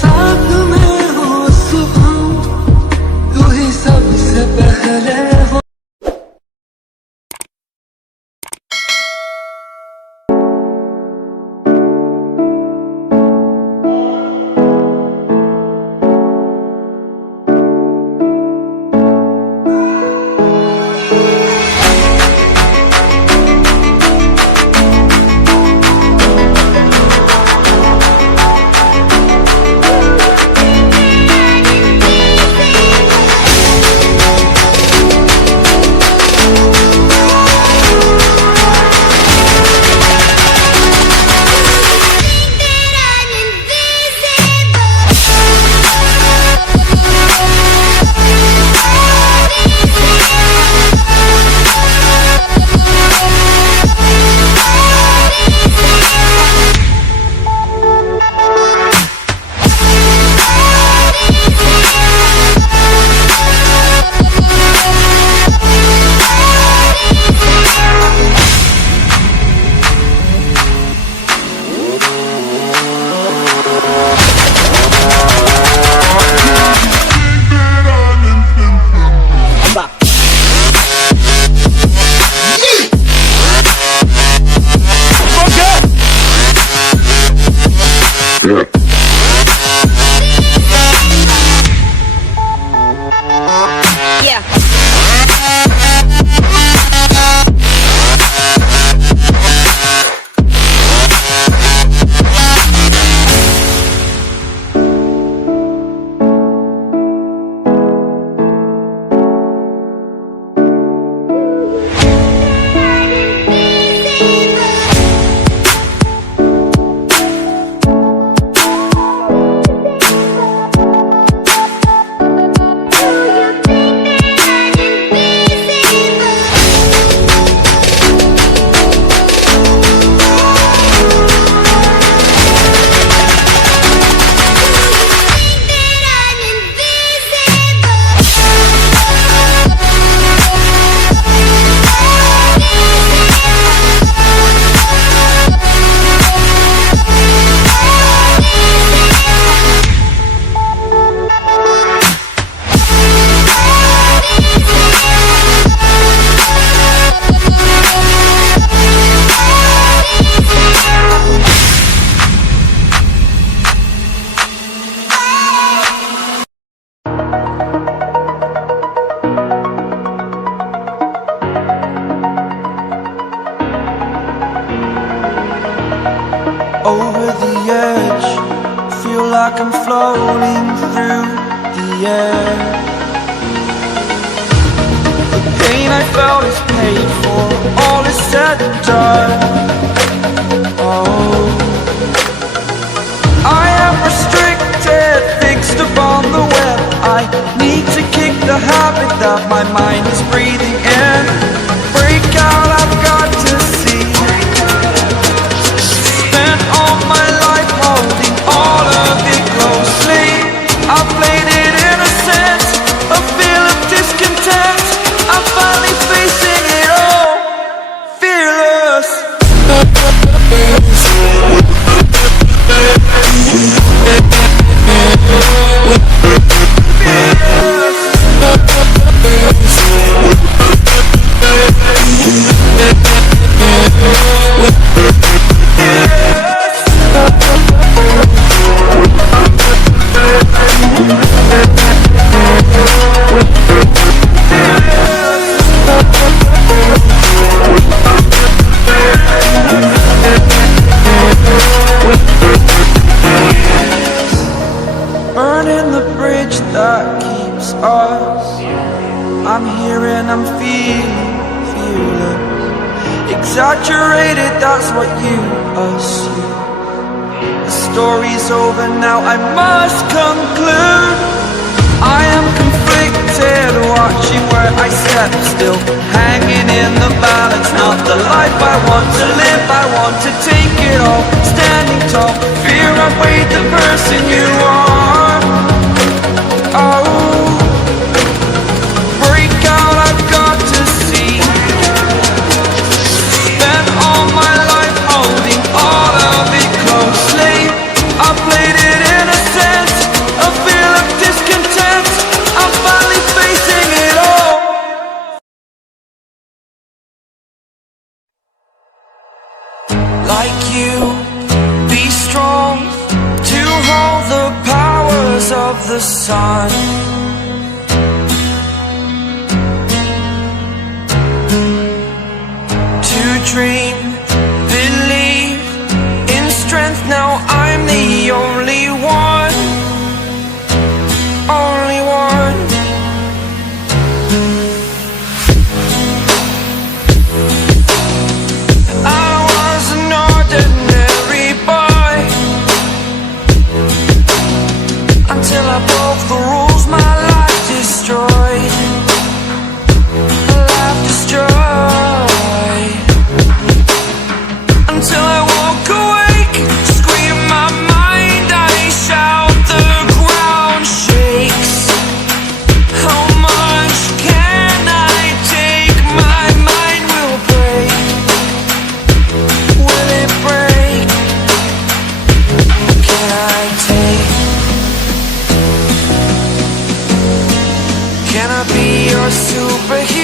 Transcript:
साथ में हो सुबह तू ही सबसे पहले हो over the edge, feel like I'm floating through the air. The pain I felt is paid for, all is said and done. Oh, I am restricted, fixed upon the web. I need to kick the habit that my mind is breathing in. Break out, I've got to see. Spent all my life holding all of it closely. I played it innocent, a feel of discontent. I'm finally facing it all, fearless. Burning the bridge that keeps us. I'm here and I'm feeling fearless. Exaggerated, that's what you assume. The story's over now, I must conclude. I am conflicted, watching where I step still, hanging in the balance. Not the life I want to live, I want to take it all. Standing tall, fear outweighed the person you are. Oh, break out, I've got to see. Spent all my life holding all of it closely. I played it innocent, like you, be strong to hold the powers of the sun. To dream, believe in strength. Now I'm the only one, only one. I was an ordinary boy until I broke the rules. My life destroyed, life destroyed. Until I woke awake, scream my mind, I shout, the ground shakes. How much can I take? My mind will break. Will it break? Can I take? Can I be your superhero?